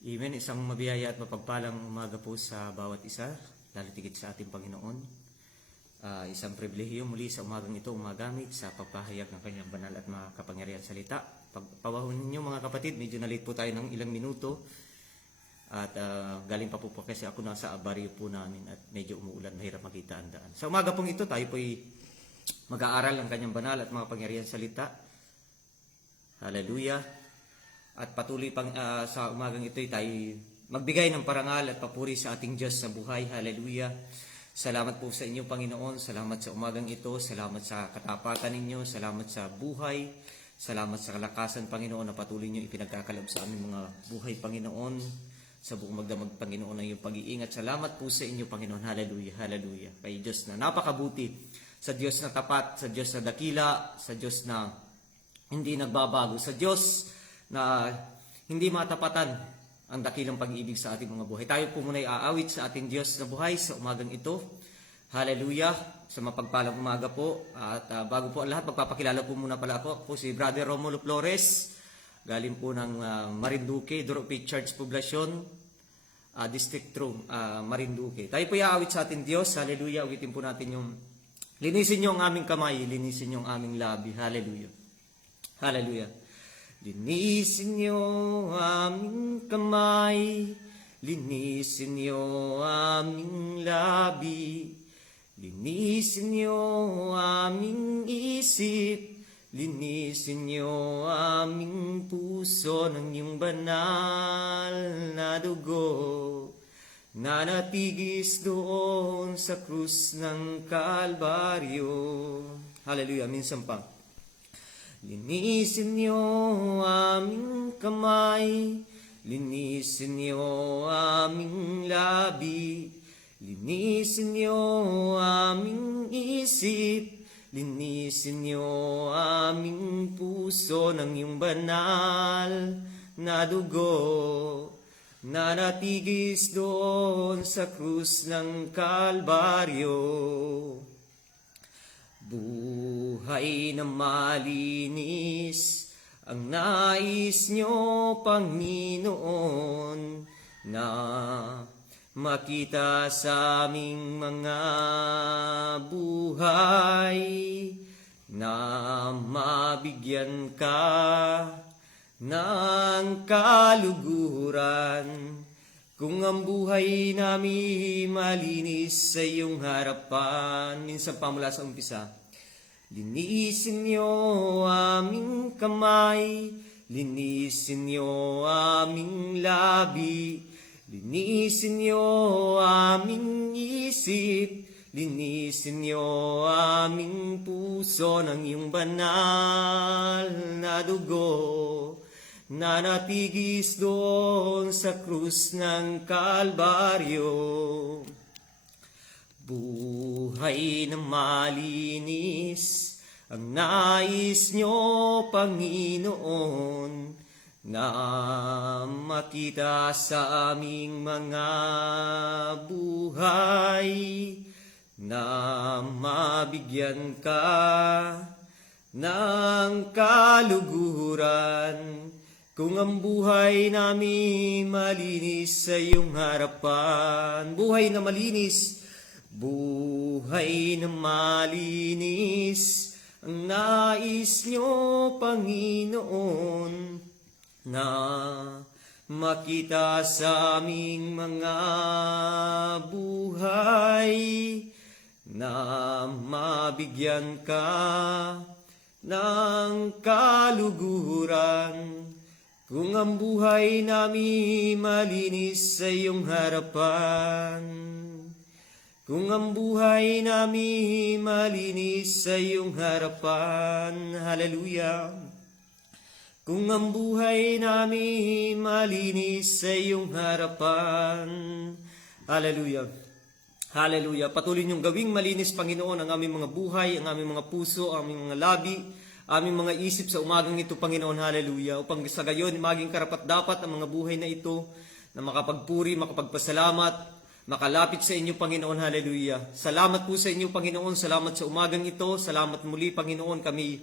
Amen. Isang mabiyaya at mapagpalang umaga po sa bawat isa, lalo tigit sa ating Panginoon. Isang pribilehiyo muli sa umagang ito umagamit sa pagpahayag ng kanyang banal at makapangyarihan salita. Pagpawahon ninyo mga kapatid, medyo na-late po tayo ng ilang minuto. At galing pa po kasi ako nasa baryo po namin at medyo umuulan, mahirap makita ang daan. Sa umaga pong ito, tayo po'y mag-aaral ng kanyang banal at makapangyarihan salita. Hallelujah. At patuloy pang sa umagang ito tayo magbigay ng parangal at papuri sa ating Diyos sa buhay. Hallelujah. Salamat po sa inyo, Panginoon. Salamat sa umagang ito. Salamat sa katapatan ninyo. Salamat sa buhay. Salamat sa kalakasan, Panginoon, na patuloy nyo ipinagkakaloob sa aming mga buhay, Panginoon. Sa buong magdamag, Panginoon, ng iyong pag-iingat. Salamat po sa inyo, Panginoon. Hallelujah. Hallelujah. Kay Diyos na napakabuti. Sa Diyos na tapat. Sa Diyos na dakila. Sa Diyos na hindi nagbabago. Sa Diyos na hindi matapatan ang dakilang pag-ibig sa ating mga buhay. Tayo po muna aawit sa ating Diyos na buhay sa umagang ito. Hallelujah! Sa mapagpalang umaga po. At bago po ang lahat, magpapakilala po muna pala ako. Ako po si Brother Romulo Flores. Galing po ng Marinduque, Duropi Church Poblacion, District 2, Marinduque. Tayo po aawit sa ating Diyos. Hallelujah! Awitin po natin yung linisin niyo ang aming kamay, linisin niyo ang aming labi. Hallelujah! Hallelujah! Linisin niyo aming kamay, linisin niyo aming labi, linisin niyo aming isip, linisin niyo aming puso ng iyong banal na dugo, na natigis doon sa krus ng Kalbaryo. Hallelujah, minsan pa. Linisin niyo aming kamay, linisin niyo aming labi, linisin niyo aming isip, linisin niyo aming puso ng iyong banal na dugo, na natigis doon sa krus ng Kalbaryo. Buhay na malinis ang nais nyo, Panginoon, na makita sa aming mga buhay, na mabigyan ka ng kaluguran. Kung ang buhay namin malinis sa iyong harapan. Minsan pa mula sa umpisa. Linisin niyo aming kamay, linisin niyo aming labi, linisin niyo aming isip, linisin niyo aming puso ng iyong banal na dugo, na natigis doon sa krus ng Kalbaryo. Buhay na malinis ang nais nyo, Panginoon, na makita sa aming mga buhay, na mabigyan ka ng kaluguran. Kung ang buhay namin malinis sa iyong harapan. Buhay na malinis, buhay na malinis ang nais nyo, Panginoon, na makita sa aming mga buhay, na mabigyan ka ng kaluguran. Kung ang buhay namin malinis sa iyong harapan. Kung ang buhay namin malinis sa iyong harapan. Hallelujah. Kung ang buhay namin malinis sa iyong harapan. Hallelujah. Hallelujah. Patuloy niyong gawing malinis, Panginoon, ang aming mga buhay, ang aming mga puso, ang aming mga labi, aming mga isip sa umagang ito, Panginoon. Hallelujah. Upang sa gayon, maging karapat-dapat ang mga buhay na ito na makapagpuri, makapagpasalamat, makalapit sa inyo, Panginoon. Hallelujah. Salamat po sa inyo, Panginoon. Salamat sa umagang ito. Salamat muli, Panginoon. Kami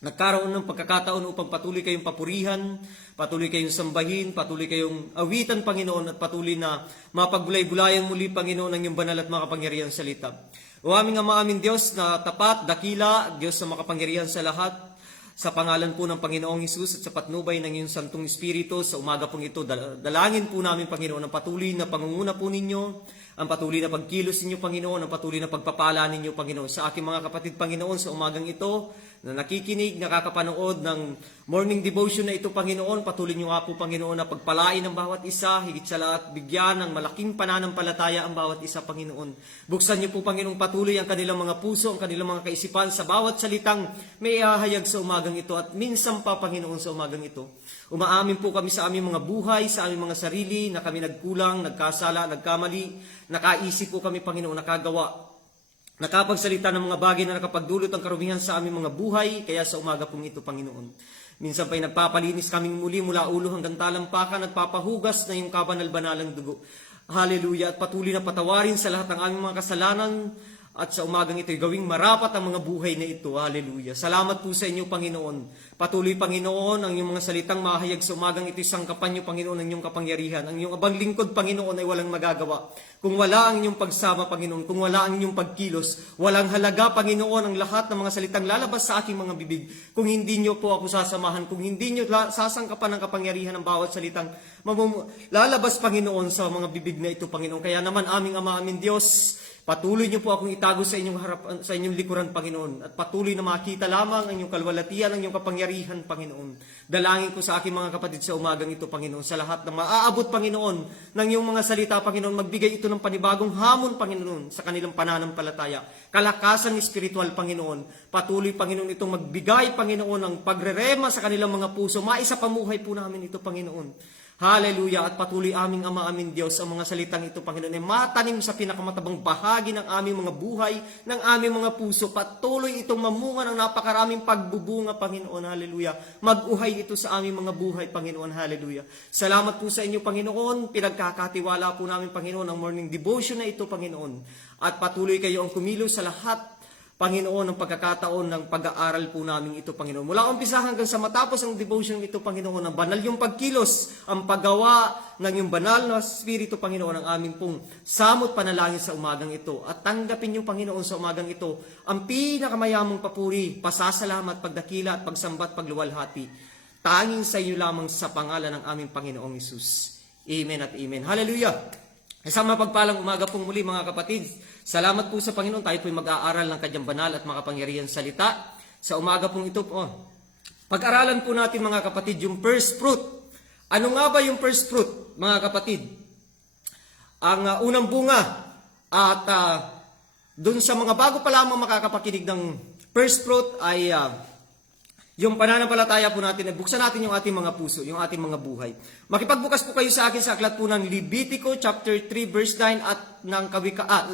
nagkaroon ng pagkakataon upang patuloy kayong papurihan, patuloy kayong sambahin, patuloy kayong awitan, Panginoon, at patuloy na mapagbulay-bulayan muli, Panginoon, ang iyong banal at makapangyarihan salita. O aming Ama, aming Diyos na tapat, dakila, Diyos na makapangyarihan sa lahat, sa pangalan po ng Panginoong Hesus at sa patnubay ng iyong Santong Espiritu, sa umaga pong ito, dalangin po namin, Panginoon, ang patuloy na pangunguna po ninyo, ang patuloy na pagkilos ninyo, Panginoon, ang patuloy na pagpapala ninyo, Panginoon, sa aking mga kapatid, Panginoon, sa umagang ito, na nakikinig, nakakapanood ng morning devotion na ito, Panginoon, patuloy niyo nga po, Panginoon, na pagpalain ang bawat isa, higit sa lahat, bigyan ng malaking pananampalataya ang bawat isa, Panginoon. Buksan niyo po, Panginoon, patuloy ang kanilang mga puso, ang kanilang mga kaisipan sa bawat salitang may ihahayag sa umagang ito at minsan pa, Panginoon, sa umagang ito. Umaamin po kami sa aming mga buhay, sa aming mga sarili, na kami nagkulang, nagkasala, nagkamali, nakaisip po kami, Panginoon, nakagawa, nakapagsalita ng mga bagay na nakapagdulot ang karumihan sa aming mga buhay, kaya sa umaga pong ito, Panginoon. Minsan pa'y nagpapalinis kaming muli mula ulo hanggang talampakan at papahugas na yung kabanal-banalang dugo. Hallelujah! At patuloy na patawarin sa lahat ng aming mga kasalanan at sa umagang ito, gawing marapat ang mga buhay na ito. Hallelujah! Salamat po sa inyo, Panginoon. Patuloy, Panginoon, ang iyong mga salitang mahayag sa umagang ito, sangkapan niyo, Panginoon, ang iyong kapangyarihan. Ang iyong abang lingkod, Panginoon, ay walang magagawa. Kung wala ang inyong pagsama, Panginoon, kung wala ang inyong pagkilos, walang halaga, Panginoon, ang lahat ng mga salitang lalabas sa aking mga bibig. Kung hindi niyo po ako sasamahan, kung hindi niyo sasangkapan ng kapangyarihan ng bawat salitang lalabas, Panginoon, sa mga bibig na ito, Panginoon. Kaya naman, aming Ama, aming Diyos, patuloy niyo po akong itago sa inyong sa inyong likuran, Panginoon, at patuloy na makita lamang ang inyong kalwalatian, ang inyong kapangyarihan, Panginoon. Dalangin ko sa aking mga kapatid sa umagang ito, Panginoon, sa lahat na maaabot, Panginoon, ng iyong mga salita, Panginoon, magbigay ito ng panibagong hamon, Panginoon, sa kanilang pananampalataya. Kalakasan espiritual, Panginoon. Patuloy, Panginoon, itong magbigay, Panginoon, ng pagrerema sa kanilang mga puso. Maisapamuhay po namin ito, Panginoon. Hallelujah! At patuloy aming Ama, aming Diyos, ang mga salitang ito, Panginoon, ay matanim sa pinakamatabang bahagi ng aming mga buhay, ng aming mga puso. Patuloy itong mamunga ng napakaraming pagbubunga, Panginoon. Hallelujah! Mag-uhay ito sa aming mga buhay, Panginoon. Hallelujah! Salamat po sa inyo, Panginoon. Pinagkakatiwala po namin, Panginoon, ang morning devotion na ito, Panginoon. At patuloy kayo ang kumilos sa lahat, Panginoon, ang pagkakataon ng pag-aaral po namin ito, Panginoon. Mula umpisa hanggang sa matapos ang devotion ito, Panginoon, ang banal yung pagkilos, ang paggawa ng yung banal na Espiritu, Panginoon, ang aming pong samot panalangin sa umagang ito. At tanggapin yung, Panginoon, sa umagang ito ang pinakamayamang papuri, pasasalamat, pagdakila at pagsambat, pagluwalhati. Tanging sa iyo lamang sa pangalan ng aming Panginoong Hesus. Amen at amen. Hallelujah! Isang mapagpalang umaga pong muli, mga kapatid. Salamat po sa Panginoon. Tayo po'y mag-aaral ng kanyang banal at makapangyarihan salita. Sa umaga pong ito, pag-aralan po natin, mga kapatid, yung first fruit. Ano nga ba yung first fruit, mga kapatid? Ang unang bunga. At dun sa mga bago pa lamang makakapakinig ng first fruit ay yung pananampalataya po natin, buksan natin yung ating mga puso, yung ating mga buhay. Makipagbukas po kayo sa akin sa aklat po ng Levitico chapter 3 verse 9 at ng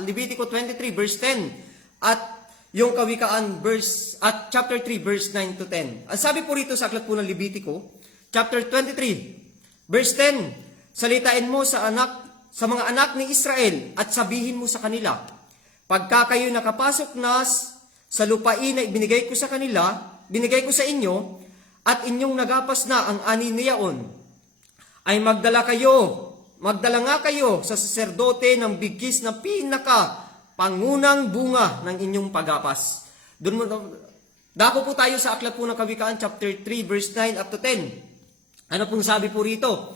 Levitico 23 verse 10 at yung Kawikaan verse at chapter 3 verse 9 to 10. Ang sabi po rito sa aklat po ng Levitico chapter 23 verse 10, salitain mo sa mga anak ni Israel at sabihin mo sa kanila, pagka kayo nakapasok na sa lupain na ibinigay ko sa kanila, binigay ko sa inyo, at inyong nagapas na ang ani niyaon, ay magdala nga kayo sa saserdote ng bigkis na pangunang bunga ng inyong pagapas. Dako po tayo sa aklat po ng Kawikaan, chapter 3, verse 9 up to 10. Ano pong sabi po rito?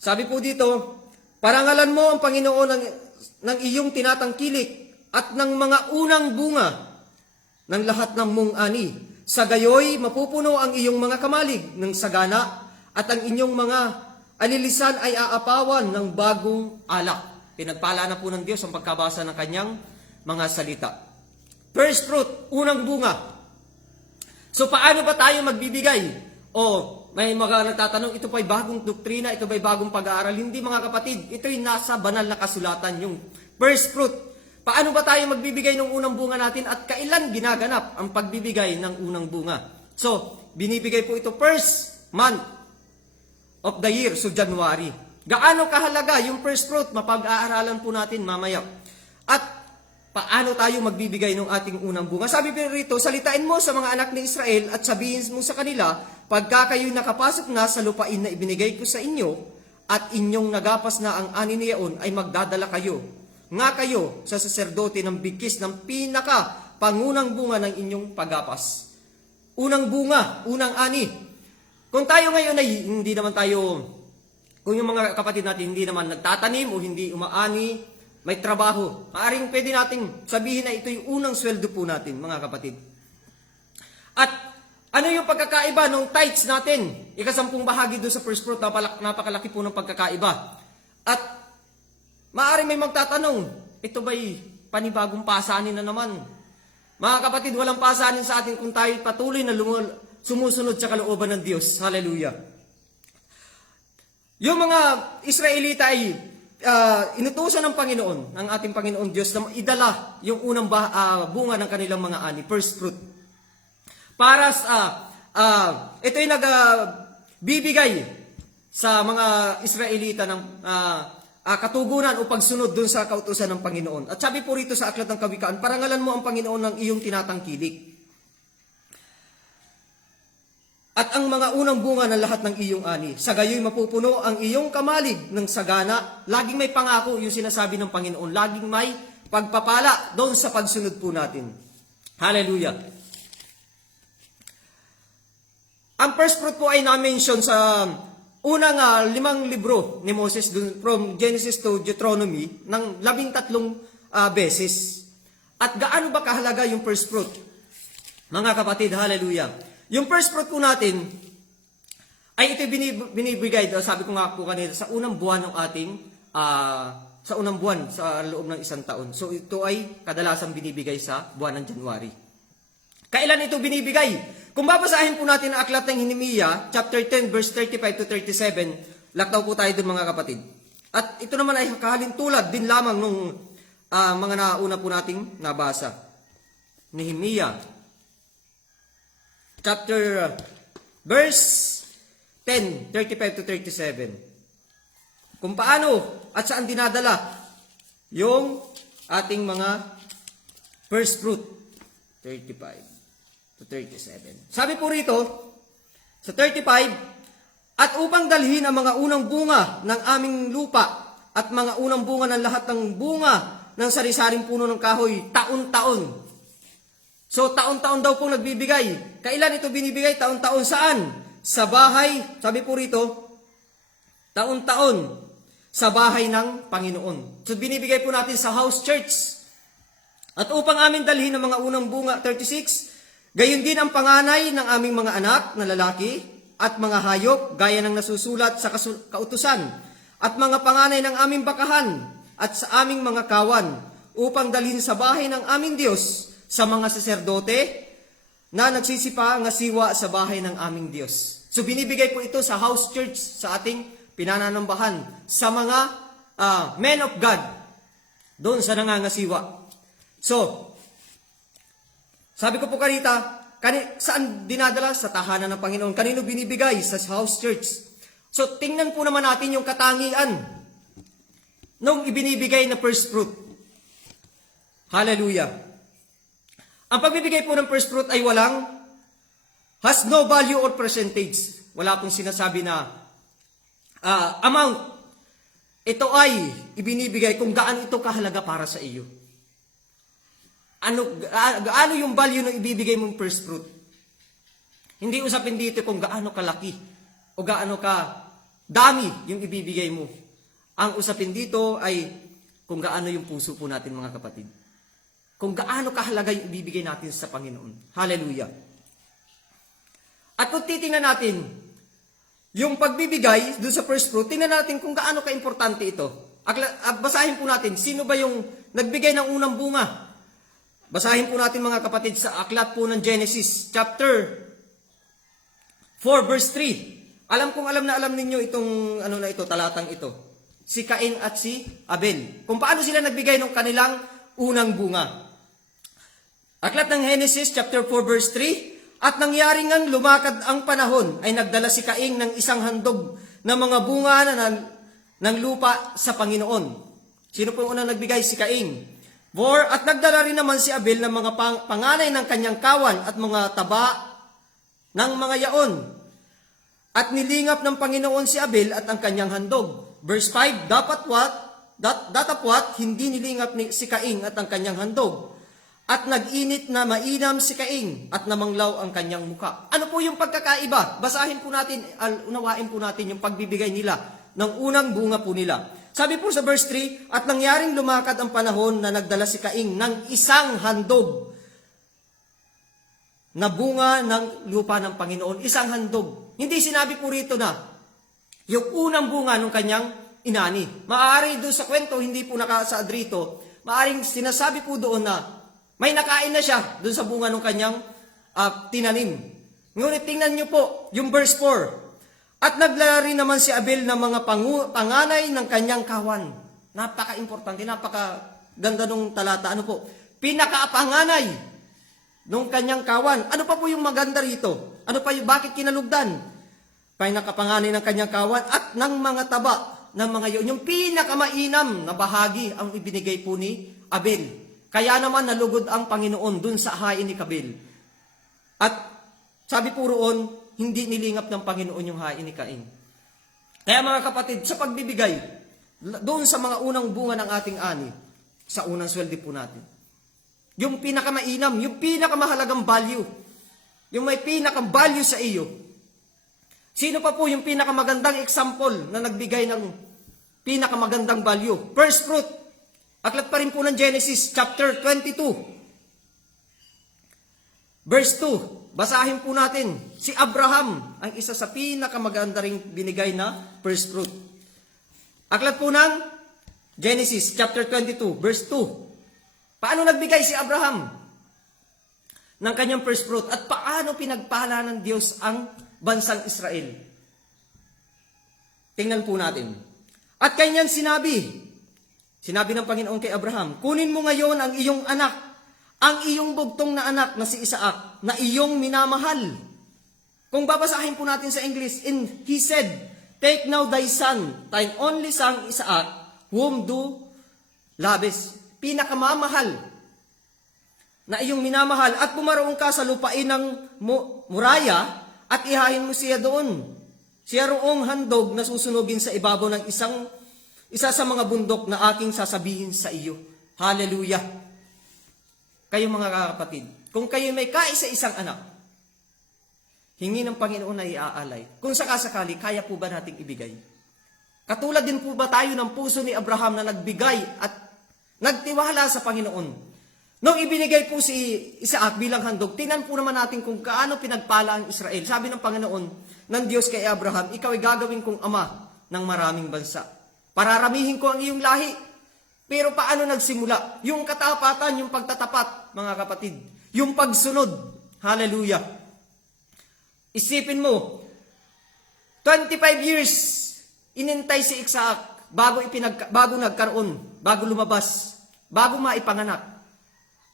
Sabi po dito, parangalan mo ang Panginoon ng iyong tinatangkilik at ng mga unang bunga ng lahat ng mong ani. Sa gayoy, mapupuno ang iyong mga kamalig ng sagana at ang inyong mga alilisan ay aapawan ng bagong alak. Pinagpala na po ng Diyos ang pagkabasa ng kanyang mga salita. First fruit, unang bunga. So paano ba tayo magbibigay? May mga nagtatanong, ito ba'y bagong doktrina, ito ba'y bagong pag-aaral? Hindi, mga kapatid, ito'y nasa banal na kasulatan, yung first fruit. Paano ba tayo magbibigay ng unang bunga natin at kailan ginaganap ang pagbibigay ng unang bunga? So, binibigay po ito first month of the year, so January. Gaano kahalaga yung first fruit? Mapag-aaralan po natin mamaya. At paano tayo magbibigay ng ating unang bunga. Sabi pa rito, salitain mo sa mga anak ni Israel at sabihin mo sa kanila, pagka kayo'y nakapasok na sa lupain na ibinigay ko sa inyo, at inyong nagapas na ang ani niyaon, ay magdadala kayo. Nga kayo sa saserdote ng bigkis ng pinaka pangunang bunga ng inyong pagapas. Unang bunga, unang ani. Kung tayo ngayon ay hindi naman tayo, kung yung mga kapatid natin hindi naman nagtatanim o hindi umaani, may trabaho, maaring pwede nating sabihin na ito yung unang sweldo po natin, mga kapatid. At ano yung pagkakaiba ng tithes natin? Ika-10 bahagi doon sa first fruit, napakalaki po ng pagkakaiba. At maaring may magtatanong, ito ba'y panibagong pasanin na naman? Mga kapatid, walang pasanin sa atin kung tayo patuloy na sumusunod sa kalooban ng Diyos. Hallelujah. Yung mga Israelita ay inutusan ng Panginoon, ng ating Panginoon Diyos, na idala yung unang bunga ng kanilang mga ani, first fruit. Para sa, ito'y nagbibigay sa mga Israelita ng katugunan o pagsunod dun sa kautusan ng Panginoon. At sabi po rito sa Aklat ng Kawikaan, parangalan mo ang Panginoon ng iyong tinatangkilik. At ang mga unang bunga ng lahat ng iyong ani. Sa gayoy mapupuno ang iyong kamalig ng sagana. Laging may pangako yung sinasabi ng Panginoon. Laging may pagpapala doon sa pagsunod po natin. Hallelujah. Ang first fruit po ay na-mention sa unang 5 libro ni Moses, from Genesis to Deuteronomy, ng 13 beses. At gaano ba kahalaga yung first fruit? Mga kapatid, hallelujah. Yung first fruit po natin, ay ito binibigay, sabi ko nga po kanina, sa unang buwan ng ating, sa unang buwan, sa loob ng isang taon. So ito ay kadalasang binibigay sa buwan ng January. Kailan ito binibigay? Kung babasahin po natin ang aklat ng Nehemiah, chapter 10, verse 35 to 37, laktaw po tayo dun, mga kapatid. At ito naman ay kahalintulad din lamang nung mga nauna po nating nabasa. Nehemiah, chapter, verse 10, 35 to 37. Kung paano at saan dinadala yung ating mga first fruit, 35 to 37. Sabi po rito, sa 35, at upang dalhin ang mga unang bunga ng aming lupa at mga unang bunga ng lahat ng bunga ng sari-saring puno ng kahoy, taon-taon. So, taon-taon daw pong nagbibigay. Kailan ito binibigay? Taon-taon saan? Sa bahay, sabi po rito, taon-taon sa bahay ng Panginoon. So, binibigay po natin sa house church. At upang amin dalhin ang mga unang bunga, 36, gayon din ang panganay ng aming mga anak na lalaki at mga hayop, gaya ng nasusulat sa kautusan, at mga panganay ng aming bakahan at sa aming mga kawan, upang dalhin sa bahay ng aming Diyos, sa mga saserdote na nagsisipa ng siwa sa bahay ng aming Diyos. So binibigay po ito sa house church, sa ating pinananambahan, sa mga men of God, doon sa nangangasiwa. So, sabi ko po kanita, saan dinadala? Sa tahanan ng Panginoon. Kanino binibigay? Sa house church. So tingnan po naman natin yung katangian nung ibinibigay na first fruit. Hallelujah. Ang pagbibigay po ng first fruit ay has no value or percentage. Wala pong sinasabi na amount. Ito ay ibinibigay kung gaano ito kahalaga para sa iyo. Gaano yung value na ibibigay mong first fruit? Hindi usapin dito kung gaano kalaki o gaano ka dami yung ibibigay mo. Ang usapin dito ay kung gaano yung puso po natin, mga kapatid. Kung gaano kahalaga yung ibibigay natin sa Panginoon. Hallelujah. At kung titingnan natin, yung pagbibigay doon sa first fruit, tingnan natin kung gaano ka-importante ito. Basahin po natin, sino ba yung nagbigay ng unang bunga? Basahin po natin, mga kapatid, sa aklat po ng Genesis, chapter 4, verse 3. Alam na alam ninyo itong talatang ito. Si Cain at si Abel. Kung paano sila nagbigay ng kanilang unang bunga. Aklat ng Genesis, chapter 4, verse 3, at nangyari ngang lumakad ang panahon, ay nagdala si Cain ng isang handog na mga bunga ng lupa sa Panginoon. Sino po yung unang nagbigay? Si Cain. At nagdala rin naman si Abel ng mga panganay ng kanyang kawan at mga taba ng mga yaon. At nilingap ng Panginoon si Abel at ang kanyang handog. Verse 5, datapwat, hindi nilingap ni si Cain at ang kanyang handog. At nag-init na mainam si Cain at namanglaw ang kanyang muka. Ano po yung pagkakaiba? Basahin po natin, unawain po natin yung pagbibigay nila ng unang bunga po nila. Sabi po sa verse 3, at nangyaring lumakad ang panahon na nagdala si Cain ng isang handog na bunga ng lupa ng Panginoon. Isang handog. Hindi sinabi po rito na yung unang bunga ng kanyang inani. Maaari doon sa kwento, hindi po nakasaad rito, maaring sinasabi po doon na may nakain na siya doon sa bunga ng kanyang tinanim. Ngunit tingnan niyo po yung verse 4. At nagdala rin naman si Abel ng mga panganay ng kanyang kawan. Napaka-importante, napaka-ganda nung talata. Ano po? Pinaka-panganay ng kanyang kawan. Ano pa po yung maganda rito? Ano pa yung bakit kinalugdan? Pinaka-panganay ng kanyang kawan at ng mga taba ng mga yun. Yung pinaka-mainam na bahagi ang ibinigay po ni Abel. Kaya naman nalugod ang Panginoon dun sa hain ni Abel. At sabi po roon, hindi nilingap ng Panginoon yung hain ni Cain. Kaya mga kapatid, sa pagbibigay, doon sa mga unang bunga ng ating ani, sa unang sweldo po natin, yung pinakamainam, yung pinakamahalagang value, yung may pinaka-value sa iyo. Sino pa po yung pinakamagandang example na nagbigay ng pinakamagandang value? First fruit. Aklat pa rin po ng Genesis chapter 22. Verse 2. Basahin po natin, si Abraham ang isa sa pinakamaganda ring binigay na first fruit. Aklat po ng Genesis chapter 22, verse 2. Paano nagbigay si Abraham ng kanyang first fruit? At paano pinagpala ng Diyos ang bansang Israel? Tingnan po natin. At kanyan sinabi ng Panginoon kay Abraham, kunin mo ngayon ang iyong anak, ang iyong bugtong na anak na si Isaac, na iyong minamahal. Kung babasahin po natin sa English, he said, take now thy son, thine only son Isaac, whom thou lovest. Pinakamamahal na iyong minamahal, at pumaroon ka sa lupain ng Moriah, at ihahin mo siya doon. Siya roong handog na susunugin sa ibabaw ng isa sa mga bundok na aking sasabihin sa iyo. Hallelujah! Kayo mga kapatid, kung kayo may kaisa-isang anak, hingi ng Panginoon na iaalay. Kung sakasakali, kaya po ba nating ibigay? Katulad din po ba tayo ng puso ni Abraham na nagbigay at nagtiwala sa Panginoon? Nung ibinigay po si Isaac bilang handog, tingnan po naman natin kung kaano pinagpala ang Israel. Sabi ng Panginoon ng Diyos kay Abraham, ikaw ay gagawin kong ama ng maraming bansa. Pararamihin ko ang iyong lahi. Pero paano nagsimula? Yung katapatan, yung pagtatapat, mga kapatid. Yung pagsunod. Hallelujah. Isipin mo, 25 years inintay si Isaac bago nagkaroon, bago lumabas, bago maipanganak.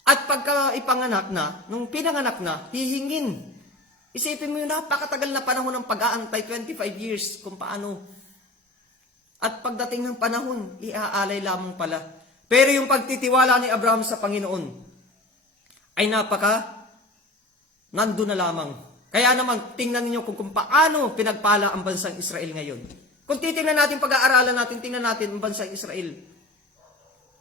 At pagka ipanganak na, nung pinanganak na, hihingin. Isipin mo yun, napakatagal na panahon ng pag-aantay, 25 years, kung paano. At pagdating ng panahon, iaalay lamang pala. Pero yung pagtitiwala ni Abraham sa Panginoon ay nandun na lamang. Kaya naman, tingnan ninyo kung paano pinagpala ang bansang Israel ngayon. Kung titingnan natin, pag-aaralan natin, tingnan natin ang bansang Israel.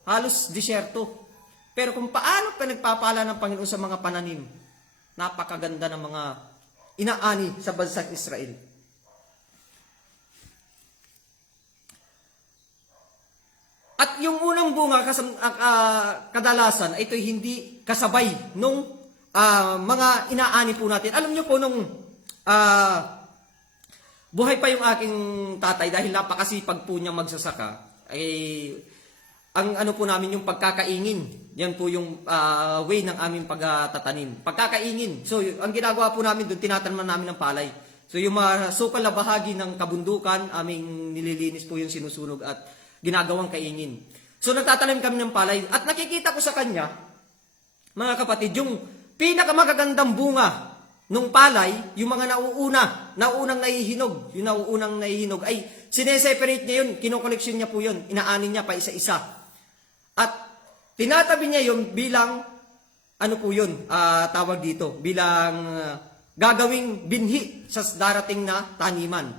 Halos disyerto. Pero kung paano pinagpapala ng Panginoon sa mga pananim, napakaganda ng mga inaani sa bansang Israel. At yung unang bunga, kadalasan, ito'y hindi kasabay nung mga inaani po natin. Alam niyo po, nung buhay pa yung aking tatay, dahil napakasipag po niya magsasaka, ang ano po namin yung pagkakaingin. Yan po yung way ng aming pagtatanim. Pagkakaingin. So, ang ginagawa po namin doon, tinatanim namin ng palay. So, yung masukal na bahagi ng kabundukan, aming nililinis po yung sinusunog at ginagawang kaingin. So nagtatanim kami ng palay at nakikita ko sa kanya, mga kapatid, yung pinakamagagandang bunga nung palay, yung mga nauunang nahihinog, yung nauunang nahihinog ay sineseparate niya yun, kinokoleksyon niya po yun, inaanin niya pa isa-isa. At tinatabi niya yun bilang, ano po yun, tawag dito, bilang gagawing binhi sa darating na taniman.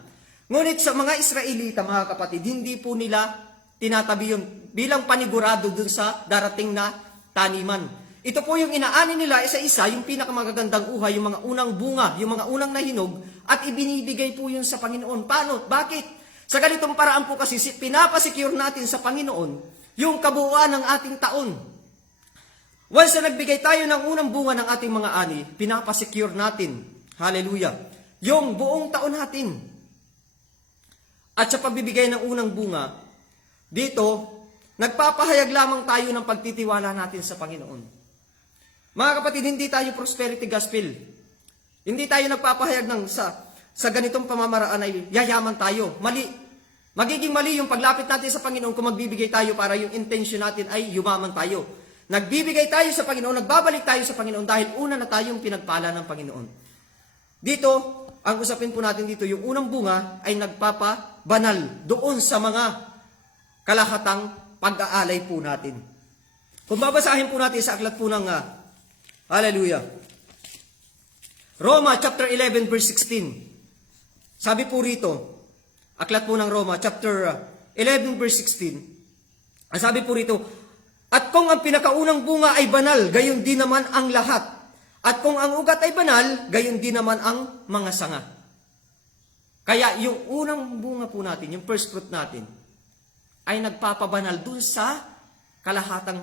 Ngunit sa mga Israelita, mga kapatid, hindi po nila tinatabi yun bilang panigurado dun sa darating na taniman. Ito po yung inaani nila isa-isa, yung pinakamagagandang uhay, yung mga unang bunga, yung mga unang nahinog, at ibinibigay po yun sa Panginoon. Paano? Bakit? Sa ganitong paraan po kasi pinapasecure natin sa Panginoon yung kabuuan ng ating taon. Once na nagbigay tayo ng unang bunga ng ating mga ani, pinapasecure natin, hallelujah, yung buong taon natin. At sa pagbibigay ng unang bunga, dito, nagpapahayag lamang tayo ng pagtitiwala natin sa Panginoon. Mga kapatid, hindi tayo prosperity gospel. Hindi tayo nagpapahayag ng sa ganitong pamamaraan ay yayaman tayo. Mali. Magiging mali yung paglapit natin sa Panginoon kung magbibigay tayo para yung intention natin ay yumaman tayo. Nagbibigay tayo sa Panginoon, nagbabalik tayo sa Panginoon dahil una na tayong pinagpala ng Panginoon. Dito, ang usapin po natin dito, yung unang bunga ay nagpapabanal doon sa mga kalahatang pag-aalay po natin. Kung babasahin po natin sa aklat po ng hallelujah. Roma chapter 11 verse 16. Sabi po rito, aklat po ng Roma chapter 11 verse 16. Ang sabi po rito, at kung ang pinakaunang bunga ay banal, gayon din naman ang lahat. At kung ang ugat ay banal, gayon din naman ang mga sanga. Kaya yung unang bunga po natin, yung first fruit natin, ay nagpapabanal dun sa kalahatang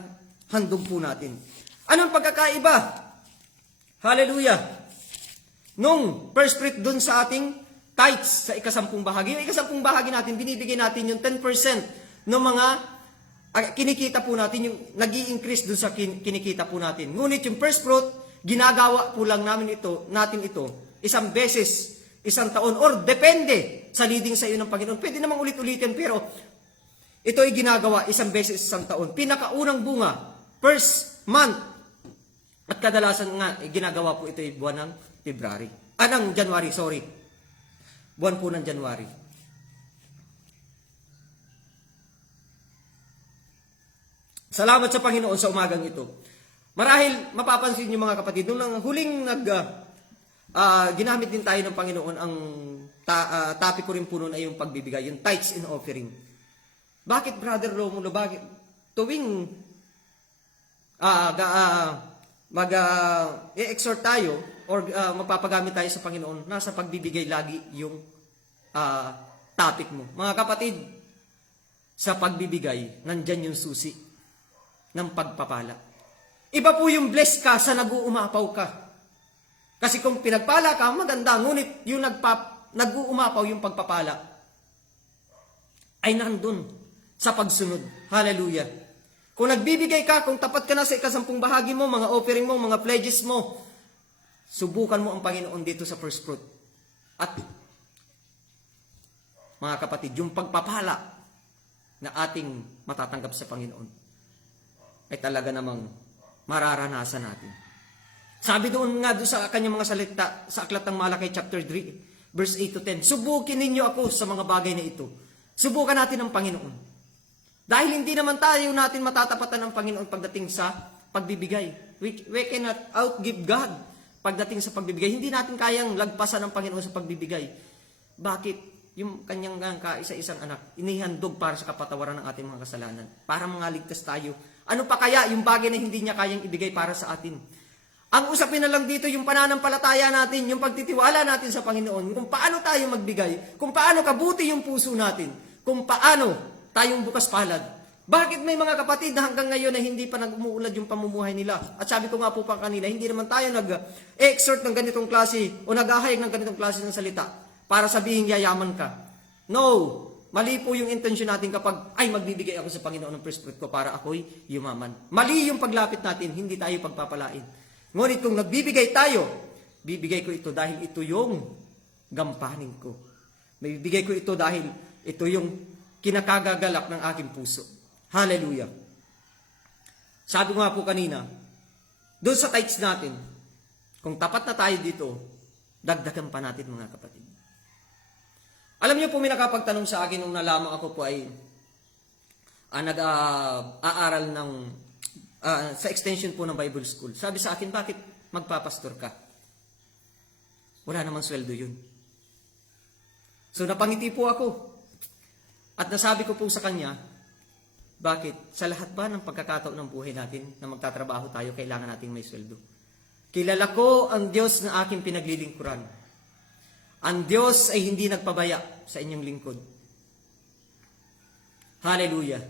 handog po natin. Anong pagkakaiba? Hallelujah! Nung first fruit dun sa ating tithes, sa ikasampung bahagi. Yung ikasampung bahagi natin, binibigay natin yung 10% ng mga kinikita po natin, yung nag-i-increase dun sa kinikita po natin. Ngunit yung first fruit, ginagawa po lang natin ito, isang beses, isang taon, or depende sa leading sa iyo ng Panginoon. Pwede namang ulit-ulitin, pero ito ay ginagawa isang beses, isang taon. Pinakaunang bunga, first month, at kadalasan nga, ginagawa po ito ay buwan ng February. Ng January, sorry. Buwan po ng January. Salamat sa Panginoon sa umagang ito. Marahil mapapansin niyo mga kapatid, nung huling ginamit din tayo ng Panginoon, ang topic ko rin po noon ay yung pagbibigay, yung tithes and offering. Bakit, Brother Romulo, bakit tuwing i-exhort tayo or magpapagamit tayo sa Panginoon, nasa pagbibigay lagi yung topic mo? Mga kapatid, sa pagbibigay, nandyan yung susi ng pagpapala. Iba po yung bless ka sa nag-uumapaw ka. Kasi kung pinagpala ka, maganda. Ngunit yung nag-uumapaw yung pagpapala ay nandun sa pagsunod. Hallelujah. Kung nagbibigay ka, kung tapat ka na sa ikasampung bahagi mo, mga offering mo, mga pledges mo, subukan mo ang Panginoon dito sa first fruit. At mga kapatid, yung pagpapala na ating matatanggap sa Panginoon ay talaga namang mararanasan natin. Sabi doon nga doon sa kanyang mga salita sa aklat ng Malakay chapter 3 verse 8 to 10, subukin ninyo ako sa mga bagay na ito. Subukan natin ang Panginoon. Dahil hindi naman tayo natin matatapatan ng Panginoon pagdating sa pagbibigay. We cannot outgive God pagdating sa pagbibigay. Hindi natin kayang lagpasan ng Panginoon sa pagbibigay. Bakit? Yung kanyang kaisa-isang anak, inihandog para sa kapatawaran ng ating mga kasalanan. Para mangaligtas tayo. Ano pa kaya yung bagay na hindi niya kayang ibigay para sa atin? Ang usapin na lang dito, yung pananampalataya natin, yung pagtitiwala natin sa Panginoon, kung paano tayo magbigay, kung paano kabuti yung puso natin, kung paano tayong bukas palad. Bakit may mga kapatid na hanggang ngayon na hindi pa nag-umuulad yung pamumuhay nila? At sabi ko nga po pa kanila, hindi naman tayo nag-exhort ng ganitong klase o nag-ahayag ng ganitong klase ng salita para sabihin yayaman ka. No! Mali po yung intention natin kapag, ay magbibigay ako sa Panginoon ng first fruit ko para ako'y yumaman. Mali yung paglapit natin, hindi tayo pagpapalain. Ngunit kung nagbibigay tayo, bibigay ko ito dahil ito yung gampanin ko. Bibigay ko ito dahil ito yung kinakagagalak ng aking puso. Hallelujah. Sabi ko nga po kanina, doon sa tithes natin, kung tapat na tayo dito, dagdagan pa natin mga kapatid. Alam niyo po, may nakapagtanong sa akin nung nalaman ako po ay nag-aaral ng sa extension po ng Bible School. Sabi sa akin, bakit magpapastor ka? Wala namang sweldo yun. So napangiti po ako. At nasabi ko po sa kanya, bakit? Sa lahat ba ng pagkakataon ng buhay natin na magtatrabaho tayo, kailangan nating may sweldo? Kilala ko ang Diyos na aking pinaglilingkuran. Ang Diyos ay hindi nagpabaya sa inyong lingkod. Hallelujah.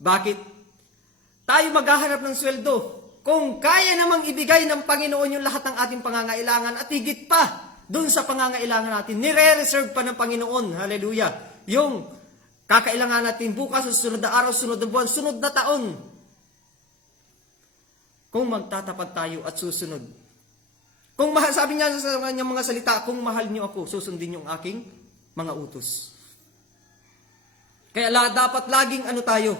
Bakit? Tayo maghahanap ng sweldo. Kung kaya namang ibigay ng Panginoon yung lahat ng ating pangangailangan at higit pa doon sa pangangailangan natin, nire-reserve pa ng Panginoon. Hallelujah. Yung kakailangan natin bukas, susunod na araw, sunod na buwan, sunod na taon. Kung magtatapat tayo at susunod. Kung sabi niya sa kanyang mga salita, kung mahal niyo ako, susundin yung aking mga utos. Kaya dapat laging tayo,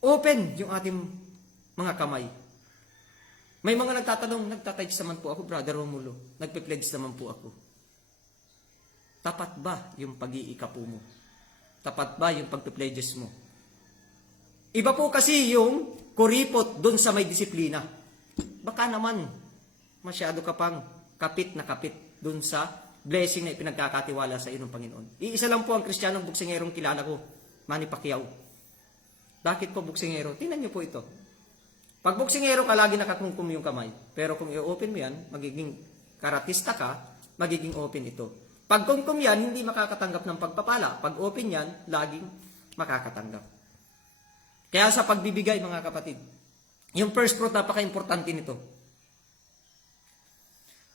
open yung ating mga kamay. May mga nagtatanong, nagtatides naman po ako, Brother Romulo. Nagpe-pledge naman po ako. Tapat ba yung pag-iikapo mo? Tapat ba yung pagpe-pledges mo? Iba po kasi yung kuripot dun sa may disiplina. Baka naman, masyado ka pang kapit na kapit dun sa blessing na ipinagkakatiwala sa iyo ng Panginoon. Iisa lang po ang Kristiyanong buksingerong kilala ko, Manny Pacquiao. Bakit po buksingero? Tingnan niyo po ito. Pag buksingero ka, lagi nakakungkum yung kamay. Pero kung i-open mo yan, magiging karatista ka, magiging open ito. Pag kungkum yan, hindi makakatanggap ng pagpapala. Pag open yan, laging makakatanggap. Kaya sa pagbibigay, mga kapatid, yung first fruit, napaka-importante nito.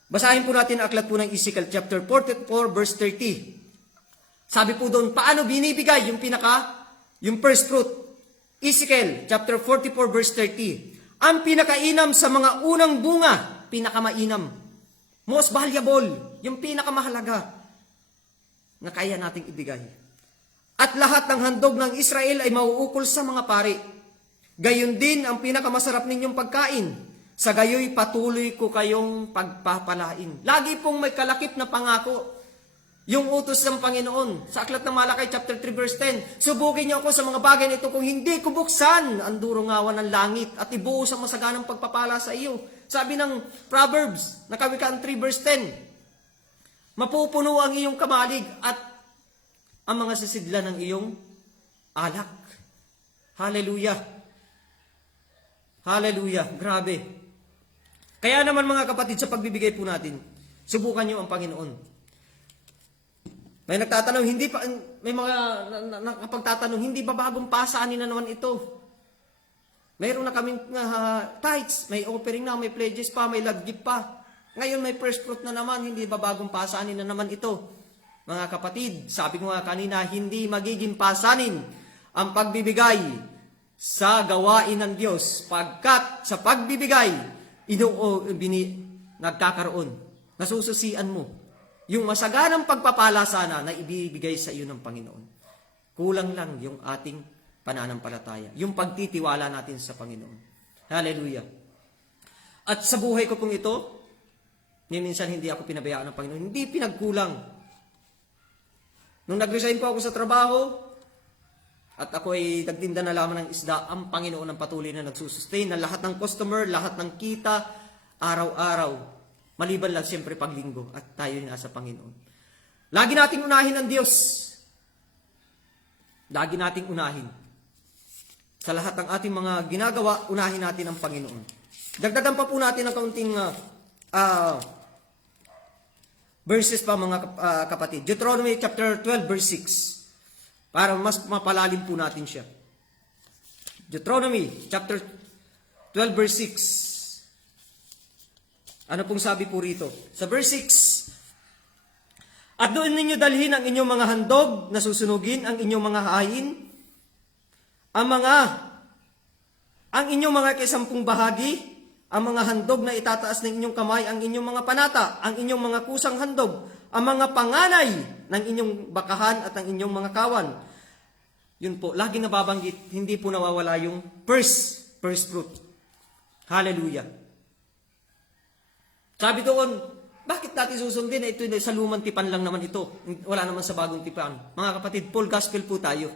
Basahin po natin ang aklat po ng Ezekiel chapter 44 verse 30. Sabi po doon, paano binibigay yung first fruit? Ezekiel chapter 44 verse 30. Ang pinakainam sa mga unang bunga, pinakamainam. Most valuable, yung pinakamahalaga na kaya nating ibigay. At lahat ng handog ng Israel ay mauukol sa mga pari. Gayon din ang pinakamasarap ninyong pagkain. Sa gayoy patuloy ko kayong pagpapalain. Lagi pong may kalakip na pangako yung utos ng Panginoon. Sa aklat ng Malakay chapter 3 verse 10, subukin niyo ako sa mga bagay na ito kung hindi ko buksan ang durungawan ng langit at ibuhos ang masaganang pagpapala sa iyo. Sabi ng Proverbs, Kawikaan 3 verse 10, mapupuno ang iyong kamalig at ang mga sisidla ng iyong alak. Hallelujah. Hallelujah. Grabe. Kaya naman mga kapatid, sa pagbibigay po natin, subukan niyo ang Panginoon. May nagtatanong, may mga nakapagtatanong, hindi ba bagong pasanin na naman ito? Mayroon na kaming tithes, may offering na, may pledges pa, may love gift pa. Ngayon may first fruit na naman, hindi ba bagong pasanin na naman ito? Mga kapatid, sabi ko nga kanina, hindi magiging pasanin ang pagbibigay sa gawain ng Diyos. Pagkat sa pagbibigay, nagkakaroon, nasususian mo yung masaganang pagpapala sana na ibibigay sa iyo ng Panginoon. Kulang lang yung ating pananampalataya, yung pagtitiwala natin sa Panginoon. Hallelujah. At sa buhay ko pong ito, minsan hindi ako pinabayaan ng Panginoon, hindi pinagkulang. Nung nag-resign po ako sa trabaho, at ako ay nagtinda na lamang ng isda, ang Panginoon ang patuloy na nagsusustain na lahat ng customer, lahat ng kita, araw-araw. Maliban lang siyempre paglinggo at tayo nasa Panginoon. Lagi nating unahin ang Diyos. Lagi nating unahin. Sa lahat ng ating mga ginagawa, unahin natin ang Panginoon. Dagdagan pa po natin ng kaunting verses pa mga kapatid. Deuteronomy chapter 12 verse 6. Para mas mapalalim po natin siya. Deuteronomy chapter 12 verse 6. Ano pong sabi po rito? Sa verse 6, at doon ninyo dalhin ang inyong mga handog na susunugin, ang inyong mga hain, ang inyong mga kaisampung bahagi, ang mga handog na itataas ng inyong kamay, ang inyong mga panata, ang inyong mga kusang handog, ang mga panganay ng inyong bakahan at ang inyong mga kawan. Yun po, laging nababanggit, hindi po nawawala yung first fruit. Hallelujah. Sabi doon, bakit natin susundin na ito sa lumang tipan lang naman ito? Wala naman sa bagong tipan. Mga kapatid, full gospel po tayo.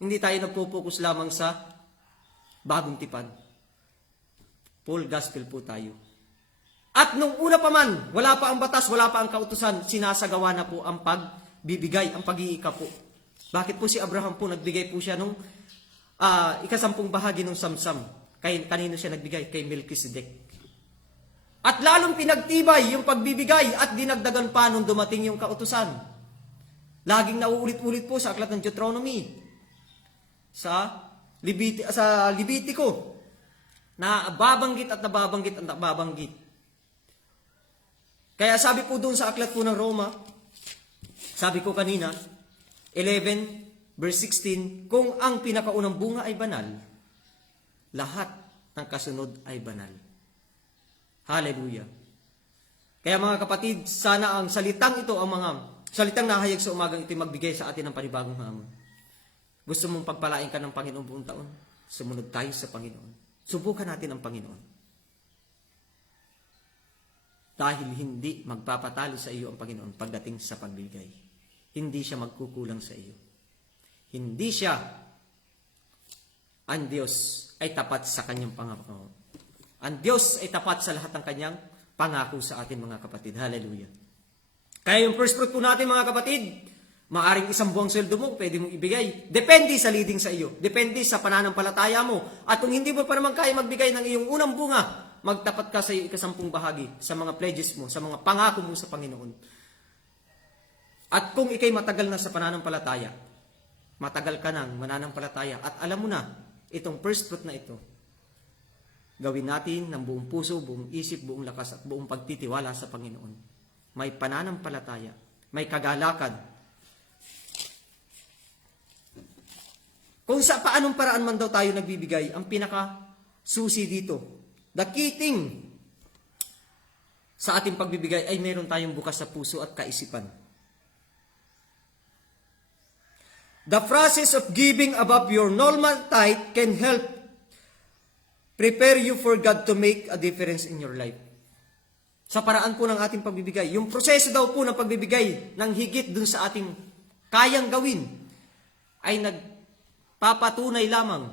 Hindi tayo nagpo-focus lamang sa bagong tipan. Full gospel po tayo. At nung una pa man, wala pa ang batas, wala pa ang kautusan, sinasagawa na po ang pagbibigay, ang pag-iika po. Bakit po si Abraham po nagbigay po siya nung ikasampung bahagi ng samsam? Kanino siya nagbigay? Kay Melchizedek. At lalong pinagtibay yung pagbibigay at dinagdagan pa nung dumating yung kautusan. Laging nauulit-ulit po sa aklat ng Deuteronomy, sa Levitico, na babanggit at nababanggit at nababanggit. Kaya sabi po doon sa aklat po ng Roma, sabi ko kanina, 11 verse 16, kung ang pinakaunang bunga ay banal, lahat ng kasunod ay banal. Hallelujah. Kaya mga kapatid, sana ang salitang ito, ang mga salitang nahayag sa umagang ito, magbigay sa atin ng panibagong hamon. Gusto mong pagpalain ka ng Panginoon buong taon? Sumunod tayo sa Panginoon. Subukan natin ang Panginoon. Dahil hindi magpapatalo sa iyo ang Panginoon pagdating sa pagbigay. Hindi siya magkukulang sa iyo. Hindi siya, ang Diyos ay tapat sa kanyang pangako. Ang Diyos ay tapat sa lahat ng kanyang pangako sa atin mga kapatid. Hallelujah. Kaya yung first fruit po natin mga kapatid, maaring isang buwang sweldo mo, pwede mong ibigay. Depende sa leading sa iyo. Depende sa pananampalataya mo. At kung hindi mo pa naman kaya magbigay ng iyong unang bunga, magtapat ka sa iyong ikasampung bahagi, sa mga pledges mo, sa mga pangako mo sa Panginoon. At kung ikay matagal na sa pananampalataya, matagal ka nang mananampalataya, at alam mo na, itong first fruit na ito, gawin natin ng buong puso, buong isip, buong lakas, at buong pagtitiwala sa Panginoon. May pananampalataya, may kagalakan. Kung sa paanong paraan man daw tayo nagbibigay, ang pinaka-susi dito, the key thing sa ating pagbibigay ay meron tayong bukas sa puso at kaisipan. The process of giving above your normal tithe can help prepare you for God to make a difference in your life. Sa paraan po ng ating pagbibigay, yung proseso daw po ng pagbibigay ng higit dun sa ating kayang gawin ay nagpapatunay lamang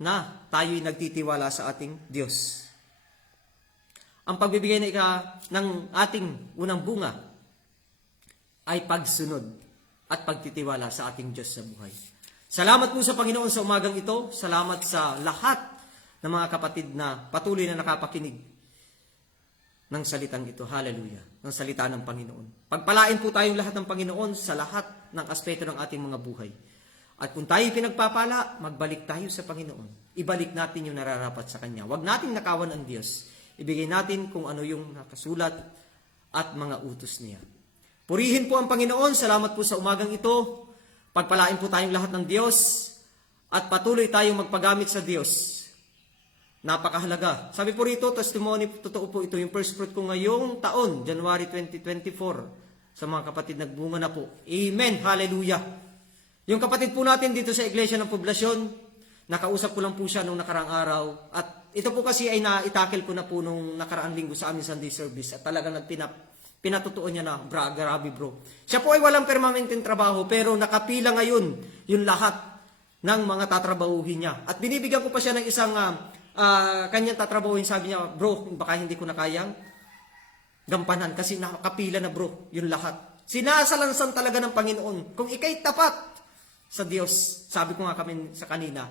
na tayo'y nagtitiwala sa ating Diyos. Ang pagbibigay ng ating unang bunga ay pagsunod at pagtitiwala sa ating Diyos sa buhay. Salamat po sa Panginoon sa umagang ito. Salamat sa lahat ng mga kapatid na patuloy na nakapakinig ng salitang ito. Hallelujah. Ng salita ng Panginoon. Pagpalain po tayong lahat ng Panginoon sa lahat ng aspeto ng ating mga buhay. At kung tayo pinagpapala, magbalik tayo sa Panginoon. Ibalik natin yung nararapat sa Kanya. Huwag nating nakawan ang Diyos. Ibigay natin kung ano yung nakasulat at mga utos niya. Purihin po ang Panginoon. Salamat po sa umagang ito. Pagpalain po tayong lahat ng Diyos. At patuloy tayong magpagamit sa Diyos. Napakahalaga. Sabi po rito, testimony, totoo po ito yung first fruit ko ngayong taon, January 2024. Sa mga kapatid, nagbunga na po. Amen. Hallelujah. Yung kapatid po natin dito sa Iglesia ng Poblasyon, nakausap ko lang po siya nung nakaraang araw. At ito po kasi ay naitakel ko na po nung nakaraang linggo sa aming Sunday service. At talagang pinatutuon niya na, grabe bro. Siya po ay walang permanenteng trabaho, pero nakapila ngayon yung lahat ng mga tatrabahuhin niya. At binibigyan ko pa siya ng isang kanyang tatrabahuhin. Sabi niya, bro, baka hindi ko na kayang gampanan kasi nakapila na bro, yung lahat. Sinasalansan talaga ng Panginoon. Kung ikay tapat sa Diyos, sabi ko nga kami sa kanina,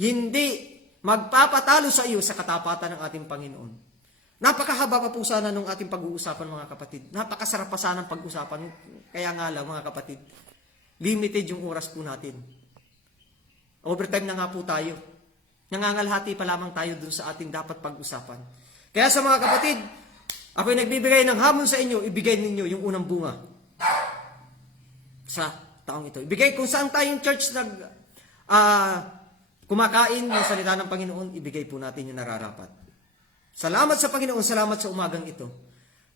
hindi magpapatalo sa iyo sa katapatan ng ating Panginoon. Napakahaba pa po sana nung ating pag-uusapan mga kapatid. Napakasarap pa sana ang pag-usapan. Kaya nga lang mga kapatid, limited yung oras po natin. Overtime na nga po tayo. Nangangalhati pa lamang tayo dun sa ating dapat pag-usapan. Kaya sa mga kapatid, ako'y nagbibigay ng hamon sa inyo, ibigay ninyo yung unang bunga sa taong ito. Ibigay kung saan tayong church kumakain ng salita ng Panginoon, ibigay po natin yung nararapat. Salamat sa Panginoon, salamat sa umagang ito.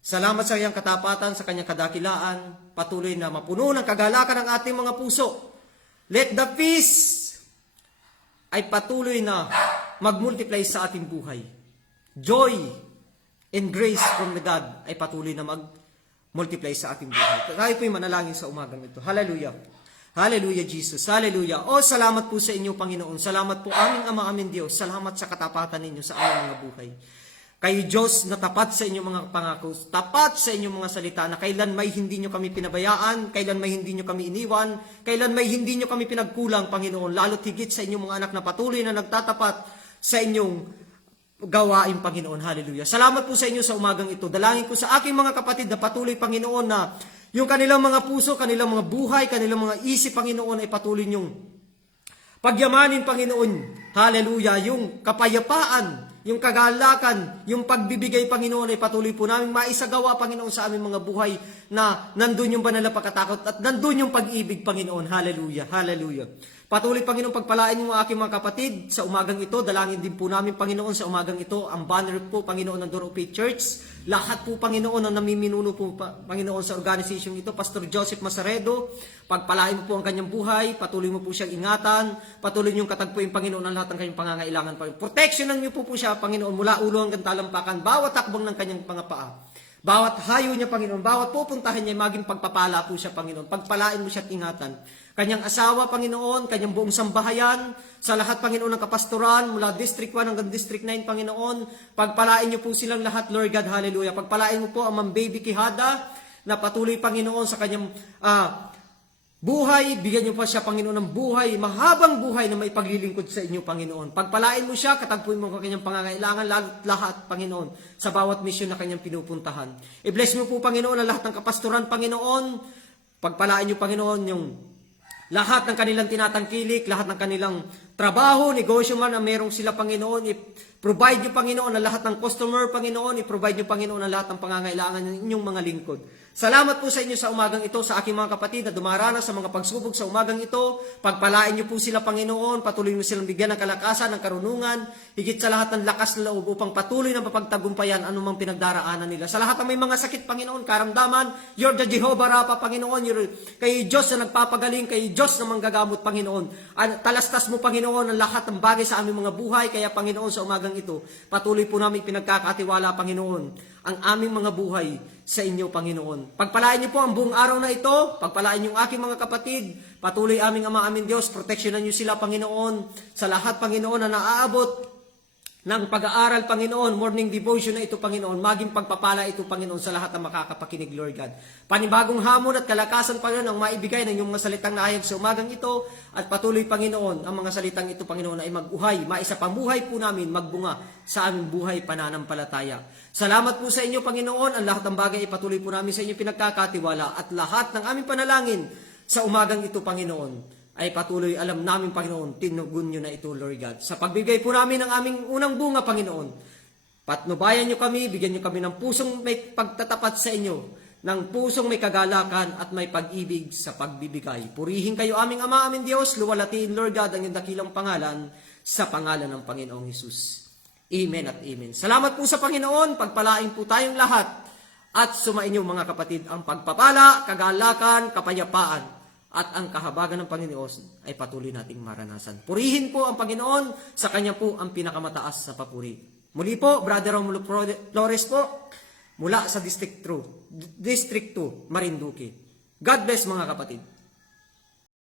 Salamat sa kanyang katapatan, sa kanyang kadakilaan, patuloy na mapuno ng kagalakan ng ating mga puso. Let the peace ay patuloy na mag-multiply sa ating buhay. Joy and grace from the God ay patuloy na mag-multiply sa ating buhay. Tayo po'y manalangin sa umagang ito. Hallelujah. Hallelujah, Jesus. Hallelujah. O, salamat po sa inyo, Panginoon. Salamat po aming Ama, aming Diyos. Salamat sa katapatan ninyo sa aming mga buhay. Kayo, Diyos, na tapat sa inyong mga pangako, tapat sa inyong mga salita, na kailan may hindi nyo kami pinabayaan, kailan may hindi nyo kami iniwan, kailan may hindi nyo kami pinagkulang, Panginoon, lalo't higit sa inyong mga anak na patuloy na nagtatapat sa inyong gawain, Panginoon. Hallelujah. Salamat po sa inyo sa umagang ito. Dalangin ko sa aking mga kapatid na patuloy, Panginoon, na yung kanilang mga puso, kanilang mga buhay, kanilang mga isip, Panginoon, ay patuloy nyong pagyamanin, Panginoon. Hallelujah. Yung kapayapaan, yung kagalakan, yung pagbibigay, Panginoon, ay patuloy po namin maisagawa, Panginoon, sa aming mga buhay na nandun yung banal na pagkatakot at nandun yung pag-ibig, Panginoon. Hallelujah. Hallelujah. Patuloy, Panginoon, pagpalain mo aking mga kapatid sa umagang ito. Dalangin din po namin, Panginoon, sa umagang ito. Ang banner po, Panginoon, ng Door of Faith Church. Lahat po, Panginoon, ang namiminuno po, Panginoon, sa organization ito. Pastor Joseph Masaredo, pagpalain mo po ang kanyang buhay. Patuloy mo po siyang ingatan. Patuloy niyong katagpuin, Panginoon, ang lahat ng kanyang pangangailangan. Protectionan niyo po siya, Panginoon, mula ulo hanggang talampakan. Bawat takbong ng kanyang mga paa. Bawat hayo niya, Panginoon, bawat pupuntahan niya, maging pagpapala po siya, Panginoon. Pagpalain mo siya at ingatan. Kanyang asawa, Panginoon, kanyang buong sambahayan, sa lahat, Panginoon, ng kapastoran, mula District 1 hanggang District 9, Panginoon. Pagpalain niyo po silang lahat, Lord God, hallelujah. Pagpalain mo po ang Ma'am Baby Quijada, na patuloy, Panginoon, sa kanyang buhay, bigyan niyo pa siya, Panginoon, ng buhay, mahabang buhay na may paglilingkod sa inyo, Panginoon. Pagpalain mo siya, katagpuin mo ang kanyang pangangailangan, lahat, Panginoon, sa bawat misyon na kanyang pinupuntahan. I-bless mo po, Panginoon, ang lahat ng kapastoran, Panginoon. Pagpalain niyo, Panginoon, yung lahat ng kanilang tinatangkilik, lahat ng kanilang trabaho, negosyo man ang merong sila, Panginoon. I-provide niyo, Panginoon, ang lahat ng customer, Panginoon. I-provide niyo, Panginoon, ang lahat ng pangangailangan ng inyong mga lingkod. Salamat po sa inyo sa umagang ito, sa aking mga kapatid na dumaranas sa mga pagsubok sa umagang ito. Pagpalain niyo po sila, Panginoon. Patuloy mo silang bigyan ng kalakasan, ng karunungan, higit sa lahat ng lakas na loob upang patuloy na mapagtagumpayan anumang pinagdaraanan nila. Sa lahat ng may mga sakit, Panginoon, karamdaman, you're the Jehovah Rapha, Panginoon. Kay Diyos na nagpapagaling, kay Diyos na manggagamot, Panginoon. Talastas mo, Panginoon, ang lahat ng bagay sa aming mga buhay. Kaya, Panginoon, sa umagang ito, patuloy po namin pinagkakatiwala, Panginoon, ang aming mga buhay sa inyo, Panginoon. Pagpalain niyo po ang buong araw na ito. Pagpalain niyo ang aking mga kapatid. Patuloy aming Ama, aming Diyos. Proteksyonan niyo sila, Panginoon. Sa lahat, Panginoon, na naaabot ng pag-aaral, Panginoon, morning devotion na ito, Panginoon, maging pagpapala ito, Panginoon, sa lahat ng makakapakinig, Lord God. Panibagong hamon at kalakasan, Panginoon, ang maibigay ng iyong mga salitang nahayag sa umagang ito, at patuloy, Panginoon, ang mga salitang ito, Panginoon, ay mag-uhay, maisa pamuhay po namin, magbunga sa aming buhay pananampalataya. Salamat po sa inyo, Panginoon, ang lahat ng bagay ay patuloy po namin sa inyo pinagkakatiwala, at lahat ng aming panalangin sa umagang ito, Panginoon, ay patuloy, alam namin, Panginoon, tinugon nyo na ito, Lord God. Sa pagbigay po namin ng aming unang bunga, Panginoon, patnubayan nyo kami, bigyan nyo kami ng pusong may pagtatapat sa inyo, ng pusong may kagalakan at may pag-ibig sa pagbibigay. Purihin kayo, aming Ama, aming Diyos, luwalatiin, Lord God, ang iyong dakilang pangalan, sa pangalan ng Panginoong Hesus. Amen at amen. Salamat po sa Panginoon, pagpalain po tayong lahat, at sumainyo, mga kapatid, ang pagpapala, kagalakan, kapayapaan, at ang kahabagan ng Panginoon ay patuloy nating maranasan. Purihin po ang Panginoon, sa Kanya po ang pinakamataas sa papuri. Muli po, Brother Romulo Flores po, mula sa District 2, Marinduque. God bless, mga kapatid.